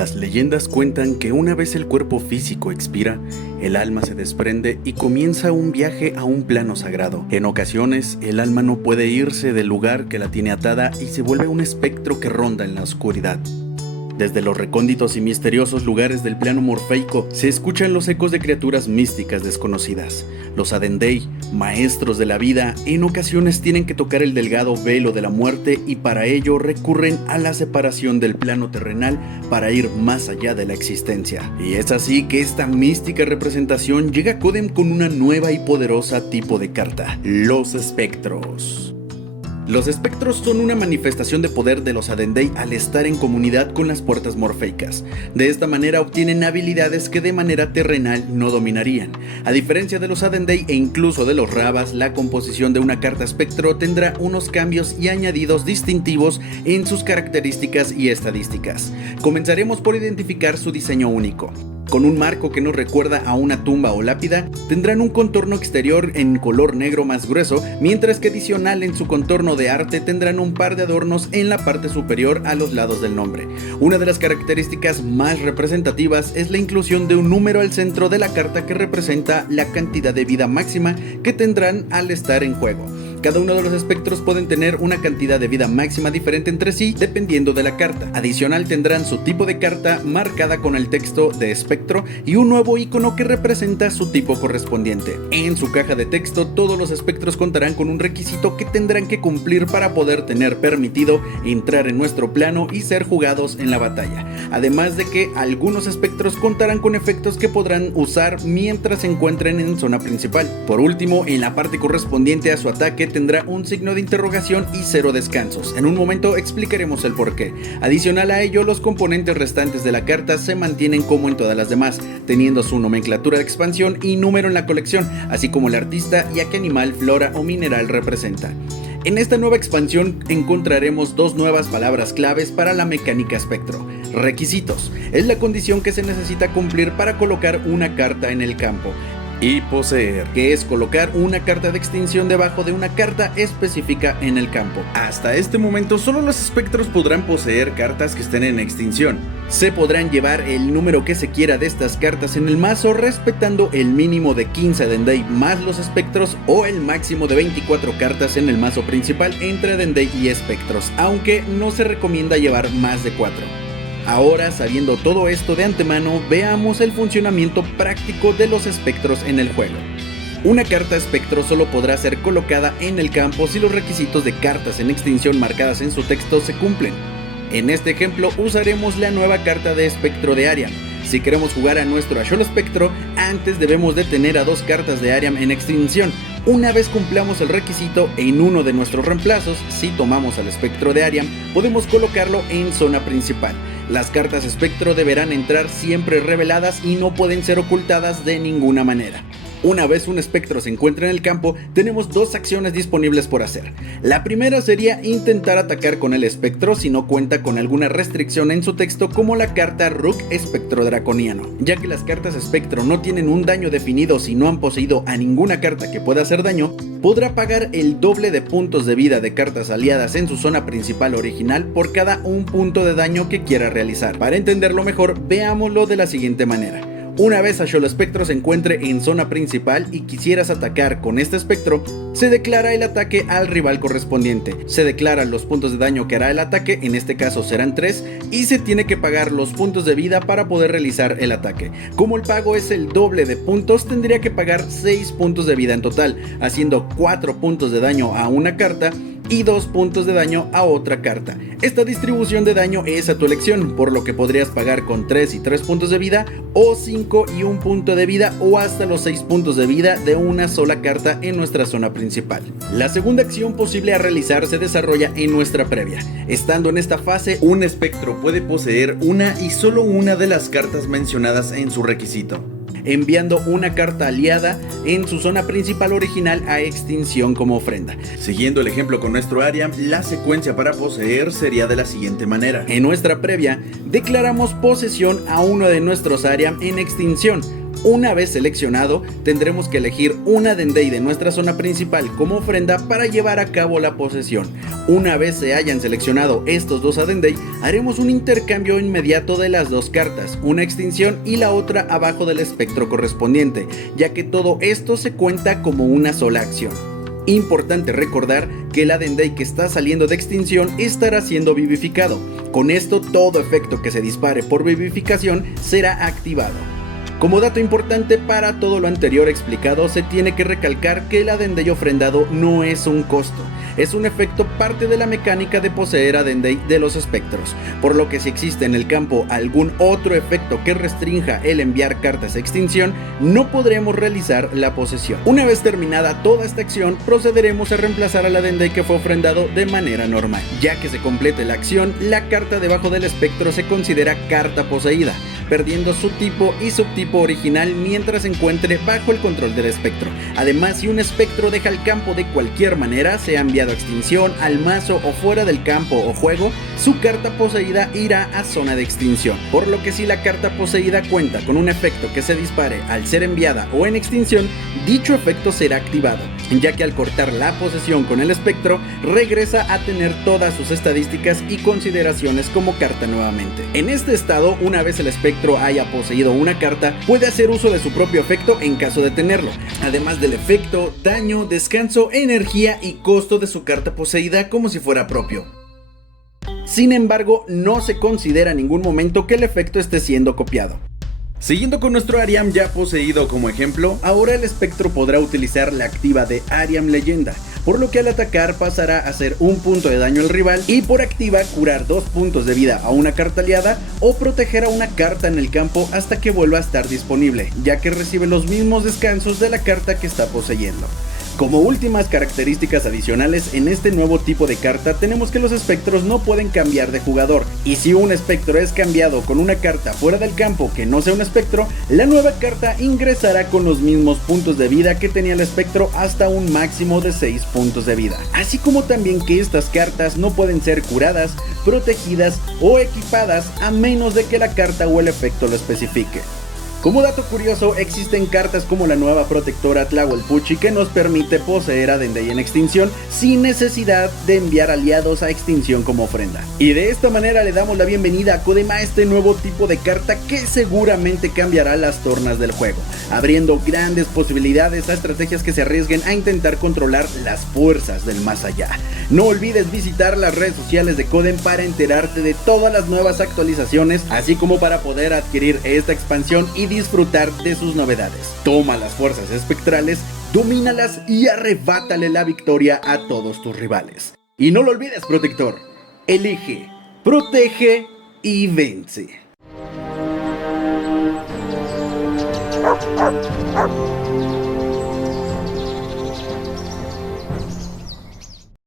Las leyendas cuentan que una vez el cuerpo físico expira, el alma se desprende y comienza un viaje a un plano sagrado. En ocasiones, el alma no puede irse del lugar que la tiene atada y se vuelve un espectro que ronda en la oscuridad. Desde los recónditos y misteriosos lugares del plano morfeico se escuchan los ecos de criaturas místicas desconocidas. Los Adendei, maestros de la vida, en ocasiones tienen que tocar el delgado velo de la muerte y para ello recurren a la separación del plano terrenal para ir más allá de la existencia. Y es así que esta mística representación llega a Codem con una nueva y poderosa tipo de carta: los espectros. Los espectros son una manifestación de poder de los Adendei al estar en comunidad con las puertas morfeicas. De esta manera obtienen habilidades que de manera terrenal no dominarían. A diferencia de los Adendei e incluso de los Rabas, la composición de una carta espectro tendrá unos cambios y añadidos distintivos en sus características y estadísticas. Comenzaremos por identificar su diseño único. Con un marco que nos recuerda a una tumba o lápida, tendrán un contorno exterior en color negro más grueso, mientras que adicional en su contorno de arte tendrán un par de adornos en la parte superior a los lados del nombre. Una de las características más representativas es la inclusión de un número al centro de la carta que representa la cantidad de vida máxima que tendrán al estar en juego. Cada uno de los espectros pueden tener una cantidad de vida máxima diferente entre sí dependiendo de la carta. Adicional tendrán su tipo de carta marcada con el texto de espectro y un nuevo icono que representa su tipo correspondiente. En su caja de texto todos los espectros contarán con un requisito que tendrán que cumplir para poder tener permitido entrar en nuestro plano y ser jugados en la batalla. Además de que algunos espectros contarán con efectos que podrán usar mientras se encuentren en zona principal. Por último, en la parte correspondiente a su ataque tendrá un signo de interrogación y 0 descansos. En un momento explicaremos el porqué. Adicional a ello, los componentes restantes de la carta se mantienen como en todas las demás, teniendo su nomenclatura de expansión y número en la colección, así como el artista y a qué animal, flora o mineral representa. En esta nueva expansión encontraremos dos nuevas palabras claves para la mecánica espectro. Requisitos: es la condición que se necesita cumplir para colocar una carta en el campo. Y poseer, que es colocar una carta de extinción debajo de una carta específica en el campo. Hasta este momento solo los espectros podrán poseer cartas que estén en extinción. Se podrán llevar el número que se quiera de estas cartas en el mazo, respetando el mínimo de 15 Adendei más los espectros o el máximo de 24 cartas en el mazo principal entre Adendei y espectros, aunque no se recomienda llevar más de 4. Ahora, sabiendo todo esto de antemano, veamos el funcionamiento práctico de los espectros en el juego. Una carta espectro solo podrá ser colocada en el campo si los requisitos de cartas en extinción marcadas en su texto se cumplen. En este ejemplo usaremos la nueva carta de espectro de Ariam. Si queremos jugar a nuestro Ashol espectro, antes debemos de tener a 2 cartas de Ariam en extinción. Una vez cumplamos el requisito en uno de nuestros reemplazos, si tomamos al espectro de Ariam, podemos colocarlo en zona principal. Las cartas espectro deberán entrar siempre reveladas y no pueden ser ocultadas de ninguna manera. Una vez un espectro se encuentra en el campo, tenemos 2 acciones disponibles por hacer. La primera sería intentar atacar con el espectro si no cuenta con alguna restricción en su texto, como la carta Rook Espectro Draconiano. Ya que las cartas espectro no tienen un daño definido si no han poseído a ninguna carta que pueda hacer daño, podrá pagar el doble de puntos de vida de cartas aliadas en su zona principal original por cada un punto de daño que quiera realizar. Para entenderlo mejor, veámoslo de la siguiente manera. Una vez Ashol espectro se encuentre en zona principal y quisieras atacar con este espectro, se declara el ataque al rival correspondiente. Se declaran los puntos de daño que hará el ataque, en este caso serán 3, y se tiene que pagar los puntos de vida para poder realizar el ataque. Como el pago es el doble de puntos, tendría que pagar 6 puntos de vida en total, haciendo 4 puntos de daño a una carta y 2 puntos de daño a otra carta. Esta distribución de daño es a tu elección, por lo que podrías pagar con 3 y 3 puntos de vida, o 5 y 1 punto de vida, o hasta los 6 puntos de vida de una sola carta en nuestra zona principal. La segunda acción posible a realizar se desarrolla en nuestra previa. Estando en esta fase, un espectro puede poseer una y solo una de las cartas mencionadas en su requisito, enviando una carta aliada en su zona principal original a extinción como ofrenda. Siguiendo el ejemplo con nuestro Ariam, la secuencia para poseer sería de la siguiente manera. En nuestra previa, declaramos posesión a uno de nuestros Ariam en extinción. Una vez seleccionado, tendremos que elegir una Dendey de nuestra zona principal como ofrenda para llevar a cabo la posesión. Una vez se hayan seleccionado estos dos Dendey, haremos un intercambio inmediato de las dos cartas, una extinción y la otra abajo del espectro correspondiente, ya que todo esto se cuenta como una sola acción. Importante recordar que el Dendey que está saliendo de extinción estará siendo vivificado. Con esto, todo efecto que se dispare por vivificación será activado. Como dato importante para todo lo anterior explicado, se tiene que recalcar que el Dendey ofrendado no es un costo, es un efecto parte de la mecánica de poseer a Dendey de los espectros, por lo que si existe en el campo algún otro efecto que restrinja el enviar cartas a extinción, no podremos realizar la posesión. Una vez terminada toda esta acción, procederemos a reemplazar al Dendey que fue ofrendado de manera normal. Ya que se complete la acción, la carta debajo del espectro se considera carta poseída, perdiendo su tipo y subtipo original mientras se encuentre bajo el control del espectro. Además, si un espectro deja el campo de cualquier manera, sea enviado a extinción, al mazo o fuera del campo o juego, su carta poseída irá a zona de extinción. Por lo que si la carta poseída cuenta con un efecto que se dispare al ser enviada o en extinción, dicho efecto será activado, ya que al cortar la posesión con el espectro, regresa a tener todas sus estadísticas y consideraciones como carta nuevamente. En este estado, una vez el espectro haya poseído una carta, puede hacer uso de su propio efecto en caso de tenerlo, además del efecto, daño, descanso, energía y costo de su carta poseída como si fuera propio. Sin embargo, no se considera en ningún momento que el efecto esté siendo copiado. Siguiendo con nuestro Ariam ya poseído como ejemplo, ahora el espectro podrá utilizar la activa de Ariam Leyenda, por lo que al atacar pasará a hacer un punto de daño al rival y por activa curar 2 puntos de vida a una carta aliada o proteger a una carta en el campo hasta que vuelva a estar disponible, ya que recibe los mismos descansos de la carta que está poseyendo. Como últimas características adicionales en este nuevo tipo de carta tenemos que los espectros no pueden cambiar de jugador, y si un espectro es cambiado con una carta fuera del campo que no sea un espectro, la nueva carta ingresará con los mismos puntos de vida que tenía el espectro hasta un máximo de 6 puntos de vida, así como también que estas cartas no pueden ser curadas, protegidas o equipadas a menos de que la carta o el efecto lo especifique. Como dato curioso, existen cartas como la nueva protectora Tlahuelpuchi que nos permite poseer a Dendey en extinción sin necesidad de enviar aliados a extinción como ofrenda. Y de esta manera le damos la bienvenida a Kodema a este nuevo tipo de carta que seguramente cambiará las tornas del juego, abriendo grandes posibilidades a estrategias que se arriesguen a intentar controlar las fuerzas del más allá. No olvides visitar las redes sociales de Kodem para enterarte de todas las nuevas actualizaciones, así como para poder adquirir esta expansión y disfrutar de sus novedades. Toma las fuerzas espectrales, domínalas y arrebátale la victoria a todos tus rivales. Y no lo olvides, protector, elige, protege y vence.